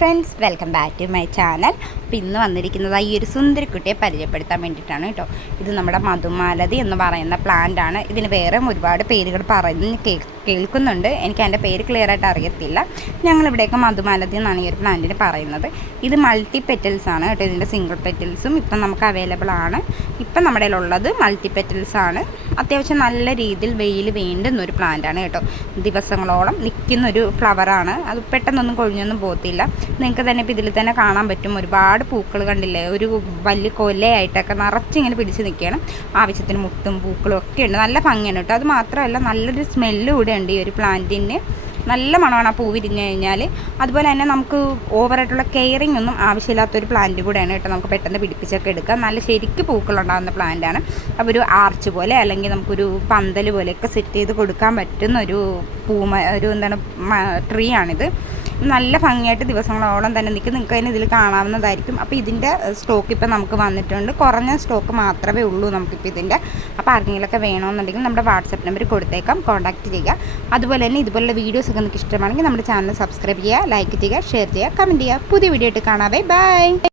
Friends, welcome back to my channel. അപ്പോൾ ഇന്ന് വന്നിരിക്കുന്നത് ഈ ഒരു സുന്ദരിക്കുട്ടിയെ പരിചയപ്പെടുത്താൻ വേണ്ടിയിട്ടാണ് കേട്ടോ. ഇത് നമ്മുടെ മധുമാലതി എന്ന് പറയുന്ന പ്ലാന്റ് ആണ്. ഇതിന് വേറെ ഒരുപാട് പേരുകൾ പറഞ്ഞ് കേൾക്കുന്നുണ്ട്. എനിക്ക് അതിൻ്റെ പേര് ക്ലിയർ ആയിട്ട് അറിയത്തില്ല. ഞങ്ങളിവിടെയൊക്കെ മധുമാലതി എന്നാണ് ഈ ഒരു പ്ലാന്റിന് പറയുന്നത്. ഇത് മൾട്ടി പെറ്റൽസ് ആണ് കേട്ടോ. ഇതിൻ്റെ സിംഗിൾ പെറ്റൽസും ഇപ്പം നമുക്ക് അവൈലബിൾ ആണ്. ഇപ്പം നമ്മുടെ കയ്യിലുള്ളത് മൾട്ടി പെറ്റൽസ് ആണ്. അത്യാവശ്യം നല്ല രീതിയിൽ വെയിൽ വേണ്ടുന്നൊരു പ്ലാന്റാണ് കേട്ടോ. ദിവസങ്ങളോളം നിൽക്കുന്നൊരു ഫ്ലവറാണ്. അത് പെട്ടെന്നൊന്നും കൊഴിഞ്ഞൊന്നും പോകത്തില്ല. നിങ്ങൾക്ക് തന്നെ ഇപ്പോൾ ഇതിൽ തന്നെ കാണാൻ പറ്റും. ഒരുപാട് പൂക്കൾ കണ്ടില്ലേ, ഒരു വലിയ കൊലയായിട്ടൊക്കെ നിറച്ചിങ്ങനെ പിടിച്ച് നിൽക്കുകയാണ്. ആവശ്യത്തിന് മുട്ടും പൂക്കളും ഒക്കെ ഉണ്ട്. നല്ല ഭംഗിയാണ് കേട്ടോ. അത് മാത്രമല്ല നല്ലൊരു സ്മെല്ലും കൂടെ ഉണ്ട് ഈ ഒരു പ്ലാന്റിന്. നല്ല മണമാണ് ആ പൂ വിരിഞ്ഞു കഴിഞ്ഞാൽ. അതുപോലെ തന്നെ നമുക്ക് ഓവറായിട്ടുള്ള കെയറിങ് ഒന്നും ആവശ്യമില്ലാത്തൊരു പ്ലാന്റ് കൂടെയാണ് കേട്ടോ. നമുക്ക് പെട്ടെന്ന് പിടിപ്പിച്ചൊക്കെ എടുക്കാം. നല്ല ശരിക്കും പൂക്കളുണ്ടാകുന്ന പ്ലാന്റാണ്. അപ്പോൾ ഒരു ആർച്ച് പോലെ അല്ലെങ്കിൽ നമുക്കൊരു പന്തൽ പോലെയൊക്കെ സെറ്റ് ചെയ്ത് കൊടുക്കാൻ പറ്റുന്ന ഒരു ട്രീ ആണിത്. നല്ല ഭംഗിയായിട്ട് ദിവസങ്ങളോളം തന്നെ നിൽക്കും. നിങ്ങൾക്ക് അതിന് ഇതിൽ കാണാവുന്നതായിരിക്കും. അപ്പോൾ ഇതിൻ്റെ സ്റ്റോക്ക് ഇപ്പോൾ നമുക്ക് വന്നിട്ടുണ്ട്. കുറഞ്ഞ സ്റ്റോക്ക് മാത്രമേ ഉള്ളൂ നമുക്കിപ്പോൾ ഇതിൻ്റെ. അപ്പോൾ ആർക്കെങ്കിലുമൊക്കെ വേണമെന്നുണ്ടെങ്കിൽ നമ്മുടെ വാട്സപ്പ് നമ്പർ കൊടുത്തേക്കാം, കോൺടാക്റ്റ് ചെയ്യുക. അതുപോലെ തന്നെ ഇതുപോലുള്ള വീഡിയോസൊക്കെ നിങ്ങൾക്ക് ഇഷ്ടമാണെങ്കിൽ നമ്മുടെ ചാനൽ സബ്സ്ക്രൈബ് ചെയ്യുക, ലൈക്ക് ചെയ്യുക, ഷെയർ ചെയ്യുക, കമൻറ്റ് ചെയ്യുക. പുതിയ വീഡിയോ ആയിട്ട് കാണാവേ. ബൈ.